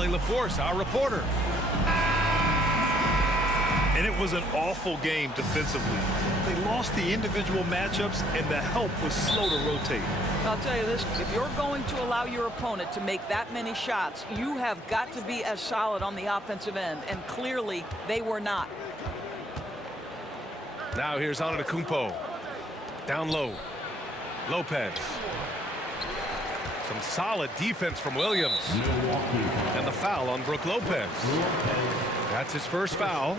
Allie LaForce, our reporter. And it was an awful game defensively. They lost the individual matchups, and the help was slow to rotate. I'll tell you this, if you're going to allow your opponent to make that many shots, you have got to be as solid on the offensive end, and clearly they were not. Now here's Antetokounmpo. Down low. Lopez. Some solid defense from Williams. And the foul on Brook Lopez. That's his first foul.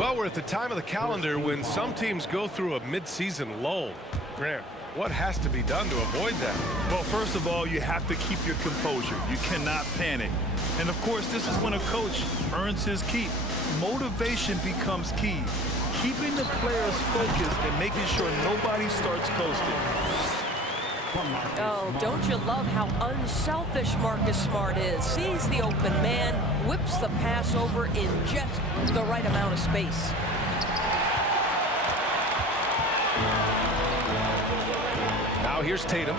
Well, we're at the time of the calendar when some teams go through a mid-season lull. Grant, what has to be done to avoid that? Well, first of all, you have to keep your composure. You cannot panic. And, of course, this is when a coach earns his keep. Motivation becomes key. Keeping the players focused and making sure nobody starts coasting. Oh, don't you love how unselfish Marcus Smart is? Sees the open man, whips the pass over in just the right amount of space. Now here's Tatum.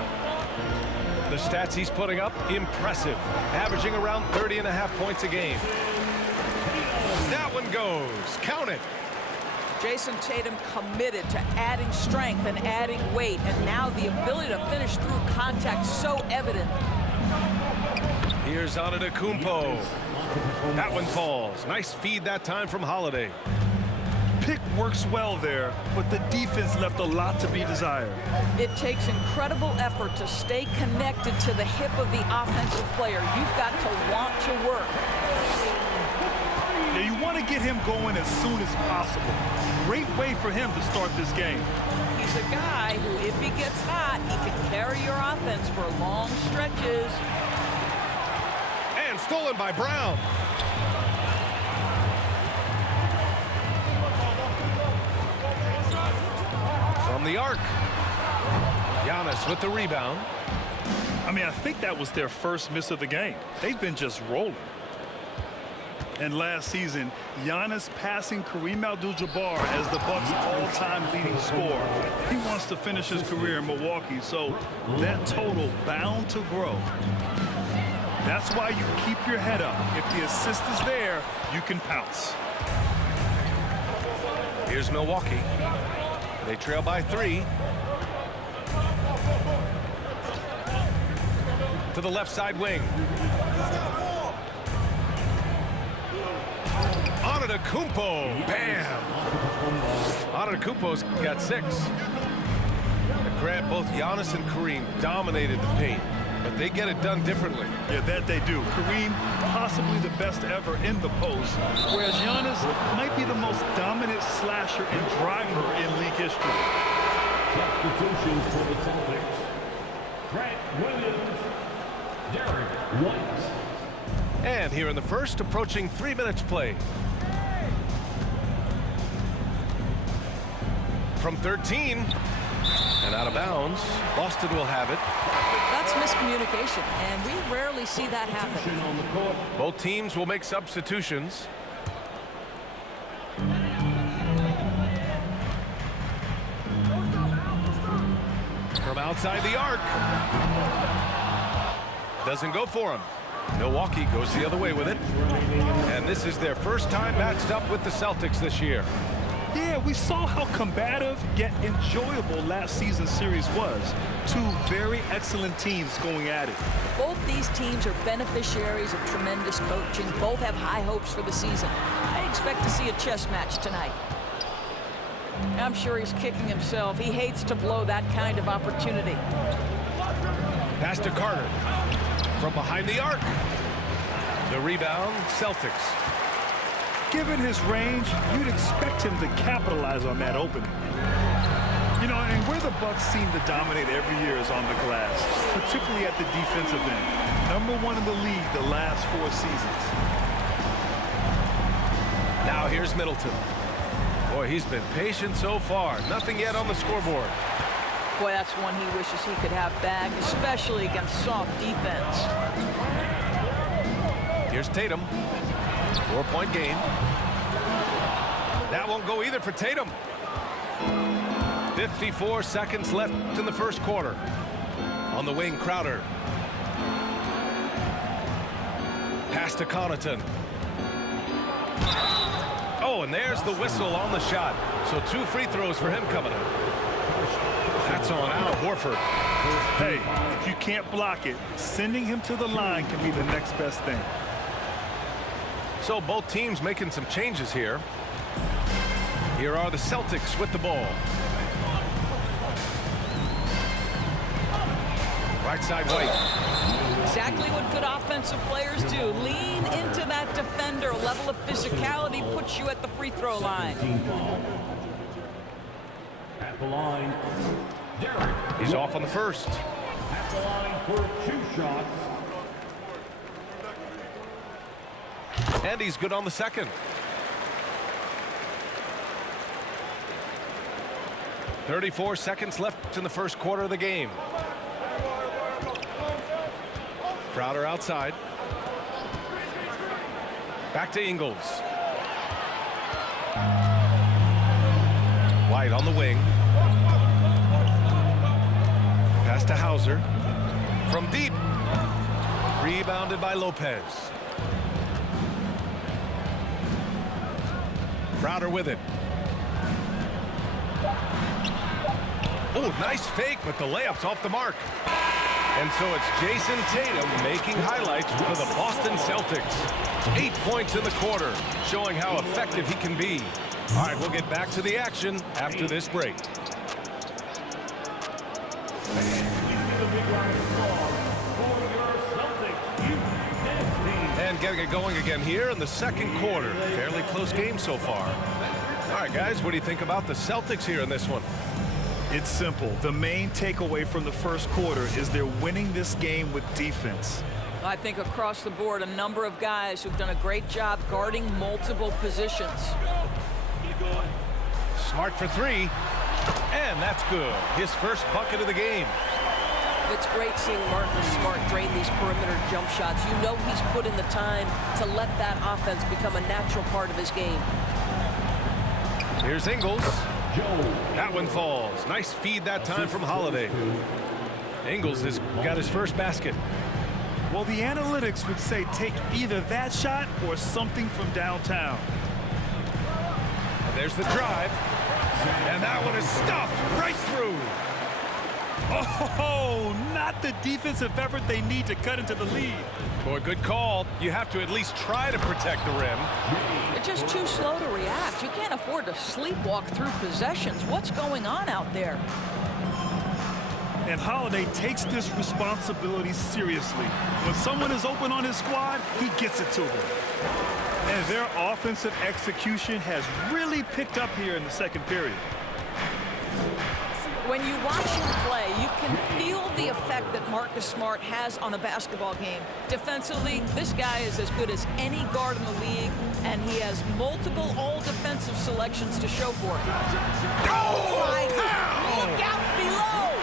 The stats he's putting up, impressive. Averaging around 30.5 points a game. That one goes. Count it. Jason Tatum committed to adding strength and adding weight, and now the ability to finish through contact so evident. Here's Antetokounmpo. That one falls. Nice feed that time from Holiday. Pick works well there, but the defense left a lot to be desired. It takes incredible effort to stay connected to the hip of the offensive player. You've got to want to work. Yeah, you want to get him going as soon as possible. Great way for him to start this game. He's a guy who, if he gets hot, he can carry your offense for long stretches. And stolen by Brown. From the arc. Giannis with the rebound. I mean, I think that was their first miss of the game. They've been just rolling. And last season, Giannis passing Kareem Abdul-Jabbar as the Bucks' all-time leading scorer. He wants to finish his career in Milwaukee, so that total bound to grow. That's why you keep your head up. If the assist is there, you can pounce. Here's Milwaukee. They trail by 3. To the left side wing. Antetokounmpo, bam! Antetokounmpo's got 6. And Grant, both Giannis and Kareem dominated the paint, but they get it done differently. Yeah, that they do. Kareem, possibly the best ever in the post, whereas Giannis might be the most dominant slasher and driver in league history. Substitutions for the Celtics. Grant Williams, Derek White. And here in the first, approaching 3 minutes play. From 13 and out of bounds. Boston will have it. That's miscommunication, and we rarely see that happen. On the court. Both teams will make substitutions. From outside the arc. Doesn't go for him. Milwaukee goes the other way with it. And this is their first time matched up with the Celtics this year. Yeah, we saw how combative yet enjoyable last season's series was. 2 very excellent teams going at it. Both these teams are beneficiaries of tremendous coaching. Both have high hopes for the season. I expect to see a chess match tonight. I'm sure he's kicking himself. He hates to blow that kind of opportunity. Pass to Carter. From behind the arc. The rebound, Celtics. Given his range, you'd expect him to capitalize on that opening. You know, and where the Bucks seem to dominate every year is on the glass, particularly at the defensive end. #1 in the league the last 4 seasons. Now here's Middleton. Boy, he's been patient so far. Nothing yet on the scoreboard. Boy, that's one he wishes he could have back, especially against soft defense. Here's Tatum. 4-point game. That won't go either for Tatum. 54 seconds left in the first quarter. On the wing, Crowder. Pass Pass to Connaughton. Oh, and there's the whistle on the shot. So 2 free throws for him coming up. That's on Al Horford. Hey, if you can't block it, sending him to the line can be the next best thing. So both teams making some changes here. Here are the Celtics with the ball. Right side White. Exactly what good offensive players do. Lean into that defender. A level of physicality puts you at the free throw line. At the line, Derek. He's off on the first. At the line for 2 shots. And he's good on the second. .34 seconds left in the first quarter of the game. Crowder outside. Back to Ingles. White on the wing. Pass to Hauser. From deep. Rebounded by Lopez. Crowder with it. Oh, nice fake, but the layup's off the mark. And so it's Jason Tatum making highlights for the Boston Celtics. 8 points in the quarter, showing how effective he can be. All right, we'll get back to the action after this break. And getting it going again here in the second quarter. Fairly close game so far. All right, guys, what do you think about the Celtics here in this one? It's simple. The main takeaway from the first quarter is they're winning this game with defense. I think across the board, a number of guys who've done a great job guarding multiple positions. Smart for 3. And that's good. His first bucket of the game. It's great seeing Marcus Smart drain these perimeter jump shots. You know he's put in the time to let that offense become a natural part of his game. Here's Ingles. That one falls. Nice feed that time from Holiday. Ingles has got his first basket. Well, the analytics would say take either that shot or something from downtown. And there's the drive. And that one is stuffed right through. Oh, not the defensive effort they need to cut into the lead. Boy, good call. You have to at least try to protect the rim. They're just too slow to react. You can't afford to sleepwalk through possessions. What's going on out there? And Holiday takes this responsibility seriously. When someone is open on his squad, he gets it to them. And their offensive execution has really picked up here in the second period. When you watch him play, you can feel the effect that Marcus Smart has on a basketball game. Defensively, this guy is as good as any guard in the league, and he has multiple all-defensive selections to show for it. Oh, my God! Look out below!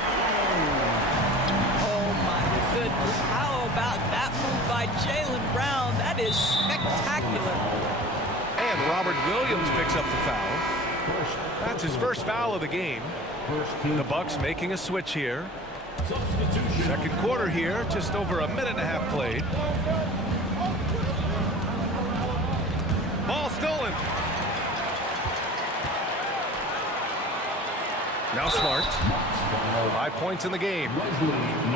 Oh, my goodness. How about that move by Jaylen Brown? That is spectacular. And Robert Williams picks up the foul. That's his first foul of the game. The Bucks making a switch here. Second quarter here, just over a minute and a half played. Ball stolen. Now Smart. 5 points in the game.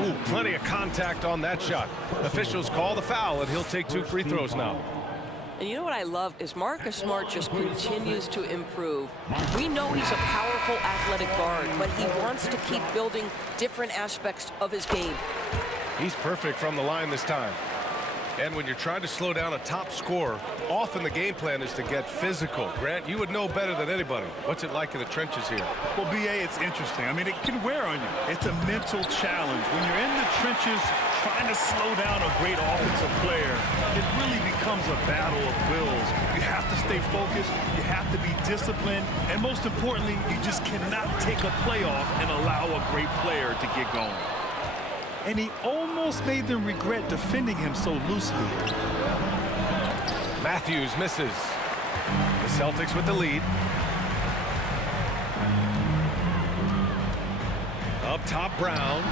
Ooh, plenty of contact on that shot. Officials call the foul, and he'll take 2 free throws now. And you know what I love is Marcus Smart just continues to improve. We know he's a powerful athletic guard, but he wants to keep building different aspects of his game. He's perfect from the line this time. And when you're trying to slow down a top scorer, often the game plan is to get physical. Grant, you would know better than anybody. What's it like in the trenches here? Well, B.A., it's interesting. I mean, it can wear on you. It's a mental challenge. When you're in the trenches trying to slow down a great offensive player, it really becomes a battle of wills. You have to stay focused. You have to be disciplined. And most importantly, you just cannot take a play off and allow a great player to get going. And he almost made them regret defending him so loosely. Matthews misses. The Celtics with the lead. Up top, Brown.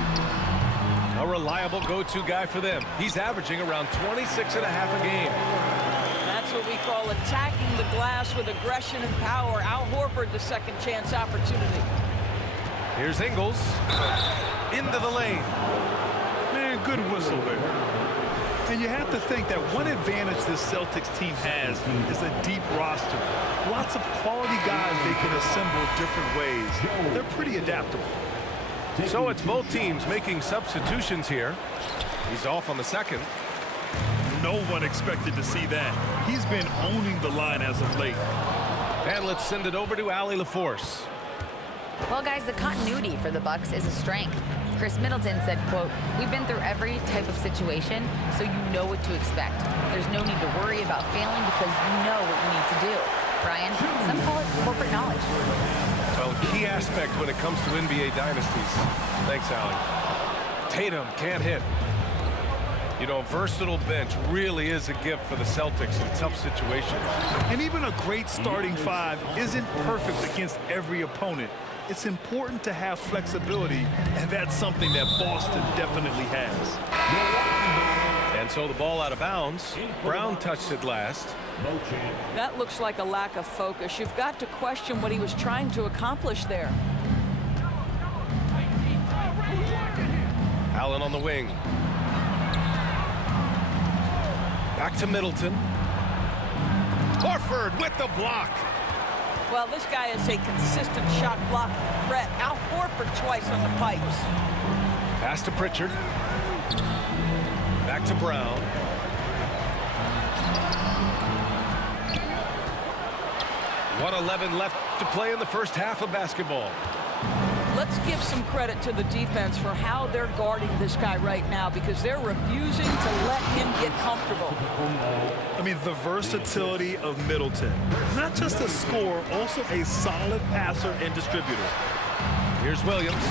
A reliable go-to guy for them. He's averaging around 26.5 a game. That's what we call attacking the glass with aggression and power. Al Horford, the second chance opportunity. Here's Ingles. Into the lane. Man, good whistle there. And you have to think that one advantage this Celtics team has is a deep roster. Lots of quality guys they can assemble different ways. They're pretty adaptable. So it's both teams making substitutions here. He's off on the second. No one expected to see that. He's been owning the line as of late. And let's send it over to Allie LaForce. Well, guys, the continuity for the Bucks is a strength. Chris Middleton said, quote, "We've been through every type of situation, so you know what to expect. There's no need to worry about failing because you know what you need to do." Brian, some call it corporate knowledge. Well, key aspect when it comes to NBA dynasties. Thanks, Allie. Tatum can't hit. You know, a versatile bench really is a gift for the Celtics in tough situations. And even a great starting five isn't perfect against every opponent. It's important to have flexibility, and that's something that Boston definitely has. And so the ball out of bounds. Brown touched it last. That looks like a lack of focus. You've got to question what he was trying to accomplish there. Allen on the wing. Back to Middleton. Horford with the block. Well, this guy is a consistent shot blocking threat. Al Horford twice on the pipes. Pass to Pritchard. Back to Brown. .111 left to play in the first half of basketball. Let's give some credit to the defense for how they're guarding this guy right now, because they're refusing to let him get comfortable. I mean, the versatility of Middleton. Not just a scorer, also a solid passer and distributor. Here's Williams.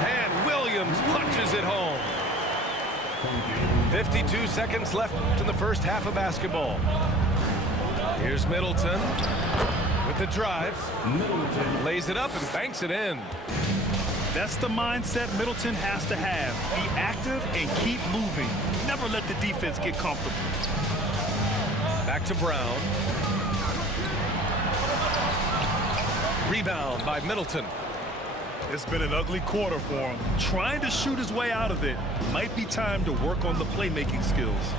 And Williams punches it home. 52 seconds left in the first half of basketball. Here's Middleton with the drive. Lays it up and banks it in. That's the mindset Middleton has to have. Be active and keep moving. Never let the defense get comfortable. Back to Brown. Rebound by Middleton. It's been an ugly quarter for him. Trying to shoot his way out of it. Might be time to work on the playmaking skills.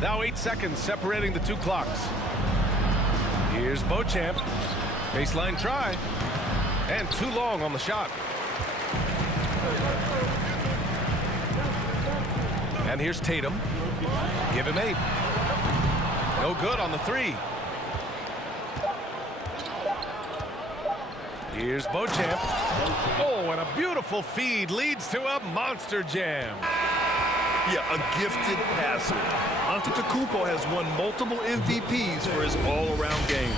Now 8 seconds separating the two clocks. Here's Beauchamp. Baseline try. And too long on the shot. And here's Tatum. Give him 8. No good on the 3. Here's Beauchamp. Oh, and a beautiful feed leads to a monster jam. Yeah, a gifted passer. Antetokounmpo has won multiple MVPs for his all-around game.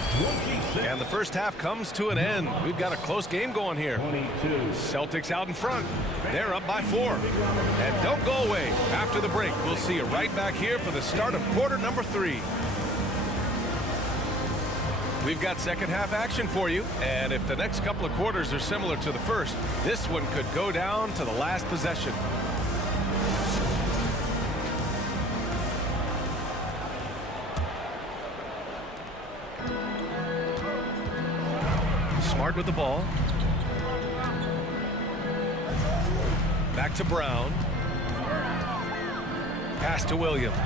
And the first half comes to an end. We've got a close game going here. Celtics out in front. They're up by 4. And don't go away. After the break, we'll see you right back here for the start of quarter number 3. We've got second half action for you. And if the next couple of quarters are similar to the first, this one could go down to the last possession. Smart with the ball. Back to Brown. Pass to Williams.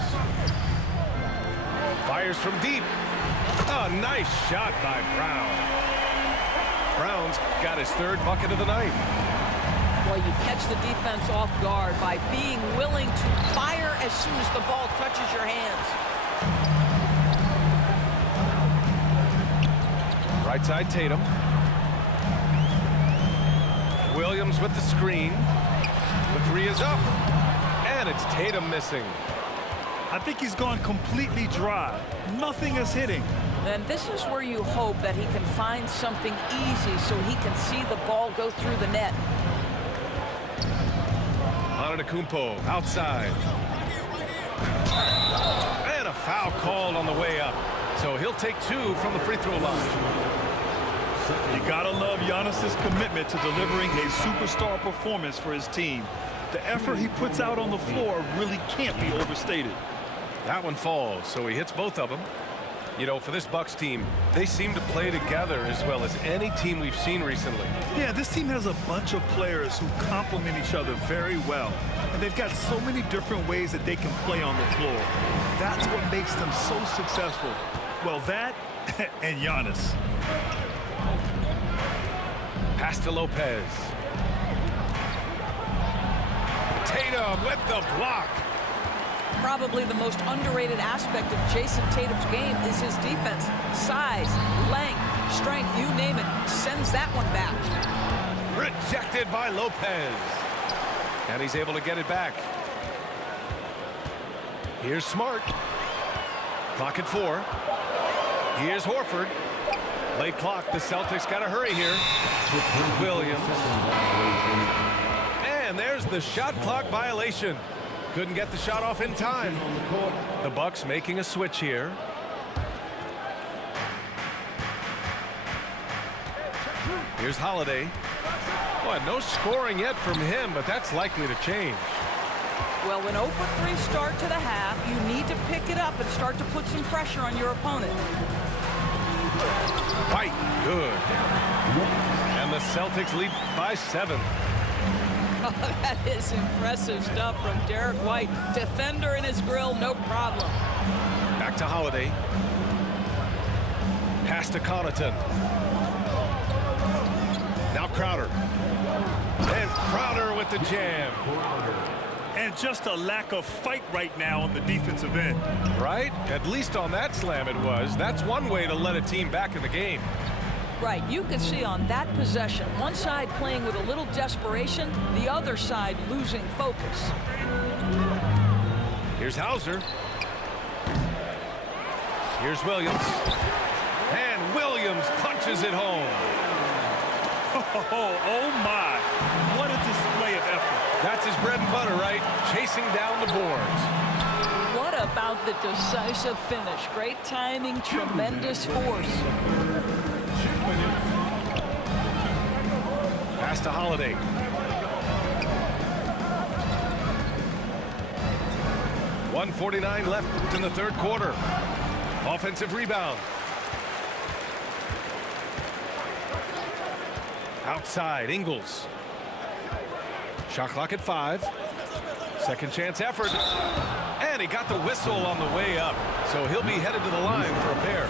Fires from deep. A nice shot by Brown. Brown's got his 3rd bucket of the night. Well, you catch the defense off guard by being willing to fire as soon as the ball touches your hands. Right side, Tatum. Williams with the screen. The 3 is up. And it's Tatum missing. I think he's gone completely dry. Nothing is hitting. And this is where you hope that he can find something easy so he can see the ball go through the net. Antetokounmpo outside. And a foul called on the way up. So he'll take 2 from the free throw line. You gotta love Giannis's commitment to delivering a superstar performance for his team. The effort he puts out on the floor really can't be overstated. That one falls, so he hits both of them. You know, for this Bucks team, they seem to play together as well as any team we've seen recently. Yeah, this team has a bunch of players who complement each other very well. And they've got so many different ways that they can play on the floor. That's what makes them so successful. Well, that and Giannis. Pass to Lopez. Tatum with the block. Probably the most underrated aspect of Jason Tatum's game is his defense. Size, length, strength, you name it, sends that one back. Rejected by Lopez. And he's able to get it back. Here's Smart. Clock at 4. Here's Horford. Late clock. The Celtics got to hurry here. Williams. And there's the shot clock violation. Couldn't get the shot off in time. The Bucks making a switch here. Here's Holiday. Boy, no scoring yet from him, but that's likely to change. Well, when 0 for 3 start to the half, you need to pick it up and start to put some pressure on your opponent. White, good. And the Celtics lead by 7. Oh, that is impressive stuff from Derek White. Defender in his grill, no problem. Back to Holiday. Pass to Connaughton. Now Crowder. And Crowder with the jam. And just a lack of fight right now on the defensive end. Right? At least on that slam it was. That's one way to let a team back in the game. Right, you can see on that possession, one side playing with a little desperation, the other side losing focus. Here's Hauser. Here's Williams. And Williams punches it home. Oh my, what a display of effort. That's his bread and butter, right? Chasing down the boards. What about the decisive finish? Great timing, tremendous force. Pass to Holiday. .149 left in the third quarter. Offensive rebound. Outside, Ingles. Shot clock at 5. Second chance effort. And he got the whistle on the way up. So he'll be headed to the line for a pair.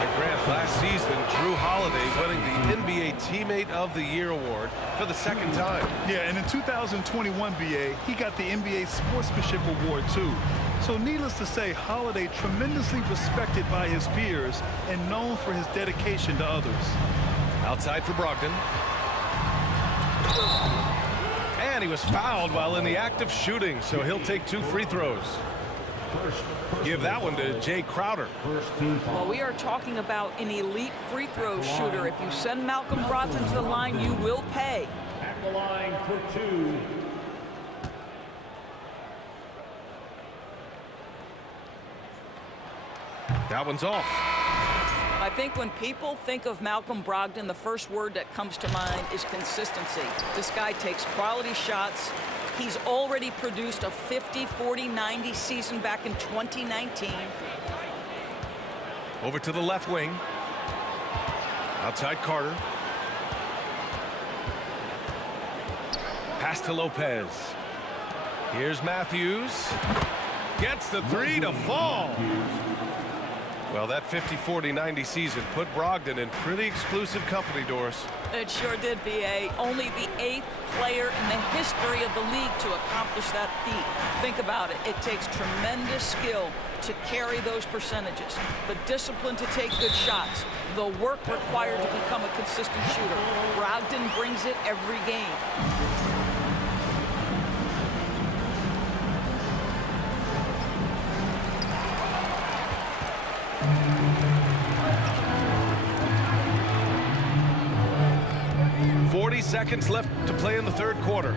And Grant, last season, Drew Holiday winning the NBA Teammate of the Year award for the second time. Yeah, and in 2021, BA, he got the NBA Sportsmanship Award, too. So needless to say, Holiday tremendously respected by his peers and known for his dedication to others. Outside for Brogdon. And he was fouled while in the act of shooting, so he'll take 2 free throws. Give that one to Jay Crowder. Well, we are talking about an elite free throw shooter. If you send Malcolm Brogdon to the line, you will pay. At the line for 2. That one's off. I think when people think of Malcolm Brogdon, the first word that comes to mind is consistency. This guy takes quality shots. He's already produced a 50, 40, 90 season back in 2019. Over to the left wing. Outside Carter. Pass to Lopez. Here's Matthews. Gets the 3 to fall. Well, that 50, 40, 90 season put Brogdon in pretty exclusive company, Doris. It sure did, B.A. Only the 8th player in the history of the league to accomplish that feat. Think about it. It takes tremendous skill to carry those percentages. The discipline to take good shots. The work required to become a consistent shooter. Brogdon brings it every game. Seconds left to play in the third quarter.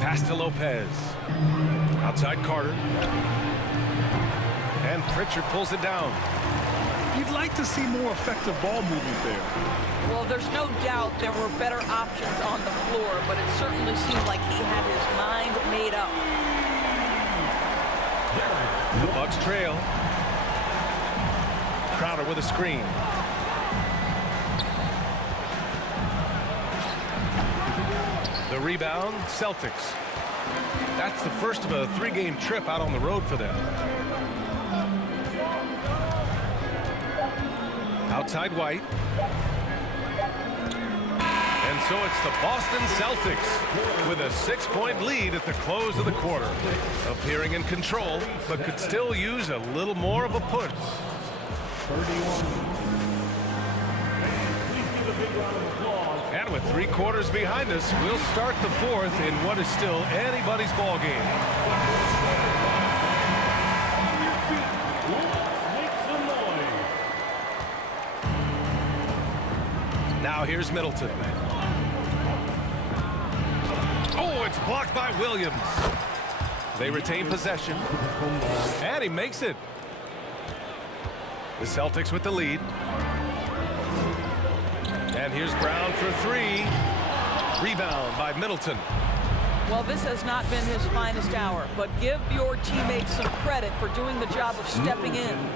Pass to Lopez. Outside Carter. And Pritchard pulls it down. You'd like to see more effective ball movement there. Well, there's no doubt there were better options on the floor, but it certainly seemed like he had his mind made up. The Bucks trail. Crowder with a screen. The rebound, Celtics. That's the first of a 3-game trip out on the road for them. Outside White. And so it's the Boston Celtics with a 6-point lead at the close of the quarter. Appearing in control, but could still use a little more of a push. 31. Please give a big round of applause. And with 3 quarters behind us, we'll start the 4th in what is still anybody's ball game. Make some noise. Now here's Middleton. Oh, it's blocked by Williams. They retain possession. And he makes it. The Celtics with the lead. And here's Brown for 3. Rebound by Middleton. Well, this has not been his finest hour, but give your teammates some credit for doing the job of stepping in.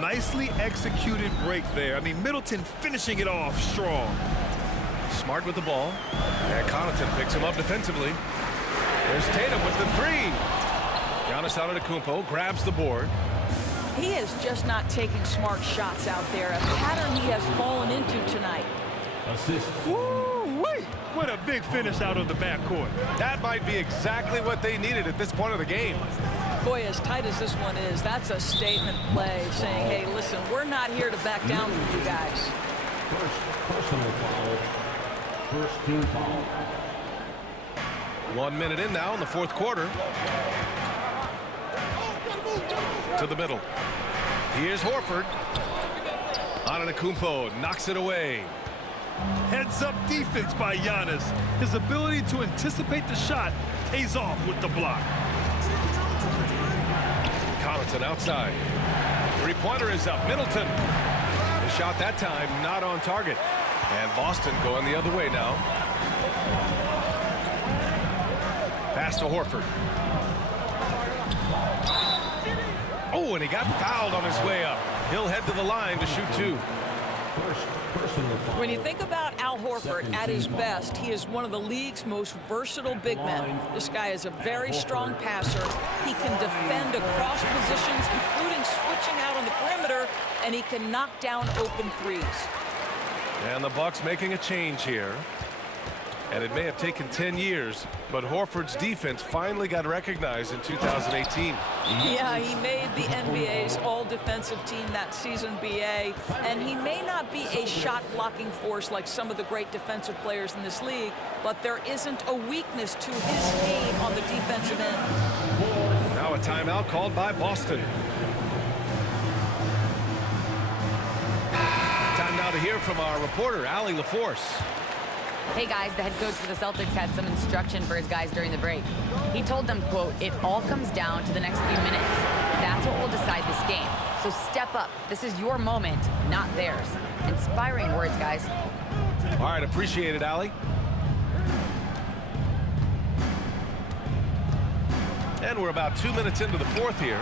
Nicely executed break there. I mean, Middleton finishing it off strong. Smart with the ball. And Connaughton picks him up defensively. There's Tatum with the 3. Giannis Antetokounmpo grabs the board. He is just not taking smart shots out there, a pattern he has fallen into tonight. Assist. Woo-wee! What a big finish out of the backcourt. That might be exactly what they needed at this point of the game. Boy, as tight as this one is, that's a statement play saying, hey, listen, we're not here to back down from you guys. First personal foul. First team foul. 1 minute in now in the 4th quarter. To the middle. Here's Horford. Antetokounmpo knocks it away. Heads-up defense by Giannis. His ability to anticipate the shot pays off with the block. Connaughton outside. 3-pointer is up. Middleton. The shot that time not on target. And Boston going the other way now. Pass to Horford. Oh, and he got fouled on his way up. He'll head to the line to shoot 2. First personal foul. When you think about Al Horford at his best, he is one of the league's most versatile big men. This guy is a very strong passer. He can defend across positions, including switching out on the perimeter, and he can knock down open threes. And the Bucks making a change here. And it may have taken 10 years, but Horford's defense finally got recognized in 2018. Yeah, he made the NBA's all-defensive team that season, BA, and he may not be a shot-blocking force like some of the great defensive players in this league, but there isn't a weakness to his game on the defensive end. Now a timeout called by Boston. Time now to hear from our reporter, Allie LaForce. Hey guys, the head coach for the Celtics had some instruction for his guys during the break. He told them, quote, it all comes down to the next few minutes. That's what will decide this game. So step up. This is your moment, not theirs. Inspiring words, guys. All right, appreciate it, Allie. And we're about 2 minutes into the 4th here.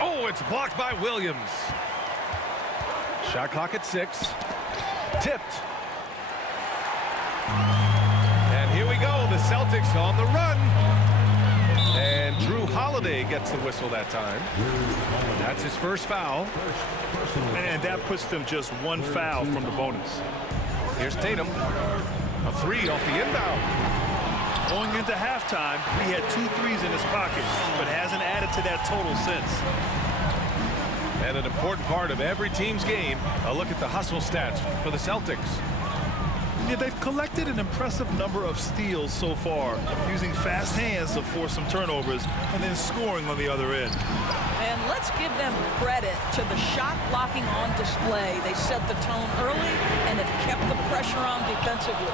Oh, it's blocked by Williams. Shot clock at 6. Tipped. And here we go, the Celtics on the run. And Jrue Holiday gets the whistle that time. That's his first foul. And that puts them just 1 foul from the bonus. Here's Tatum. A 3 off the inbound. Going into halftime, he had 2 threes in his pocket, but hasn't added to that total since. And an important part of every team's game, a look at the hustle stats for the Celtics. Yeah, they've collected an impressive number of steals so far, using fast hands to force some turnovers and then scoring on the other end. And let's give them credit to the shot blocking on display. They set the tone early and have kept the pressure on defensively.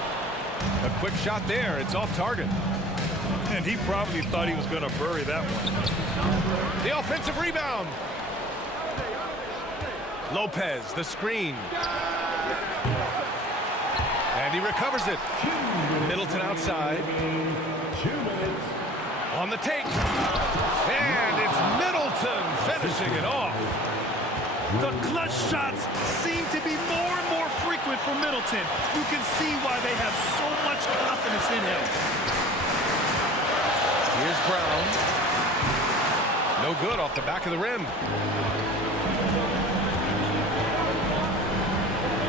A quick shot there. It's off target. And he probably thought he was going to bury that one. The offensive rebound. Lopez, the screen. And he recovers it. Middleton outside. On the take. And it's Middleton finishing it off. The clutch shots seem to be more and more frequent for Middleton. You can see why they have so much confidence in him. Here's Brown. No good off the back of the rim.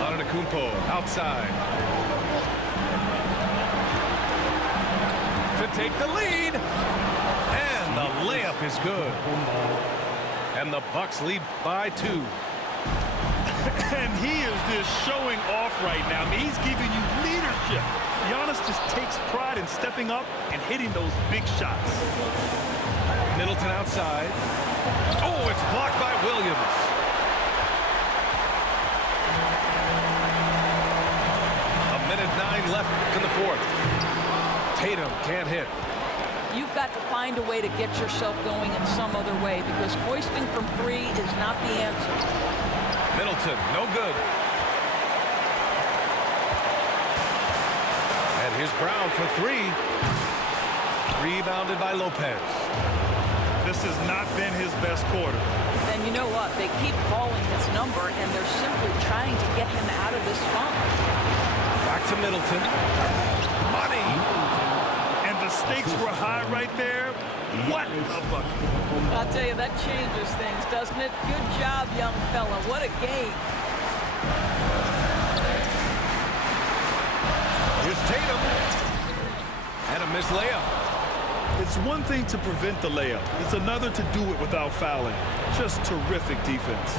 Antetokounmpo outside. To take the lead. And the layup is good. And the Bucks lead by 2. And he is just showing off right now. I mean, he's giving you leadership. Giannis just takes pride in stepping up and hitting those big shots. Middleton outside. Oh, it's blocked by Williams. A minute 9 left in the fourth. Tatum can't hit. You've got to find a way to get yourself going in some other way because hoisting from 3 is not the answer. Middleton, no good. And here's Brown for 3. Rebounded by Lopez. This has not been his best quarter. And you know what? They keep calling his number, and they're simply trying to get him out of this funk. Back to Middleton. Money. And the stakes were high right there. What a bucket. I'll tell you, that changes things, doesn't it? Good job, young fella. What a game. Here's Tatum. And a missed layup. It's one thing to prevent the layup. It's another to do it without fouling. Just terrific defense.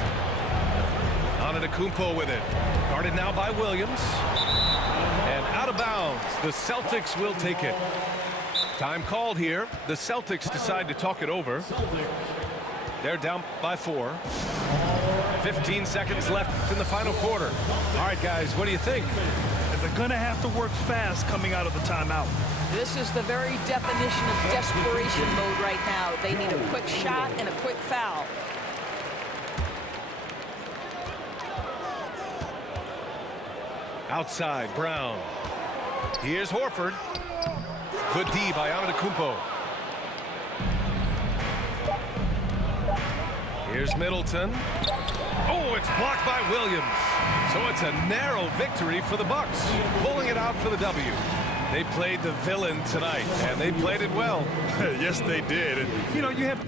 Antetokounmpo with it. Guarded now by Williams. And out of bounds. The Celtics will take it. Time called here. The Celtics decide to talk it over. They're down by 4. 15 seconds left in the final quarter. All right, guys, what do you think? And they're going to have to work fast coming out of the timeout. This is the very definition of desperation mode right now. They need a quick shot and a quick foul. Outside, Brown. Here's Horford. Good D by Antetokounmpo. Here's Middleton. Oh, it's blocked by Williams. So it's a narrow victory for the Bucks, pulling it out for the W. They played the villain tonight, and they played it well. Yes, they did. And, you know, you have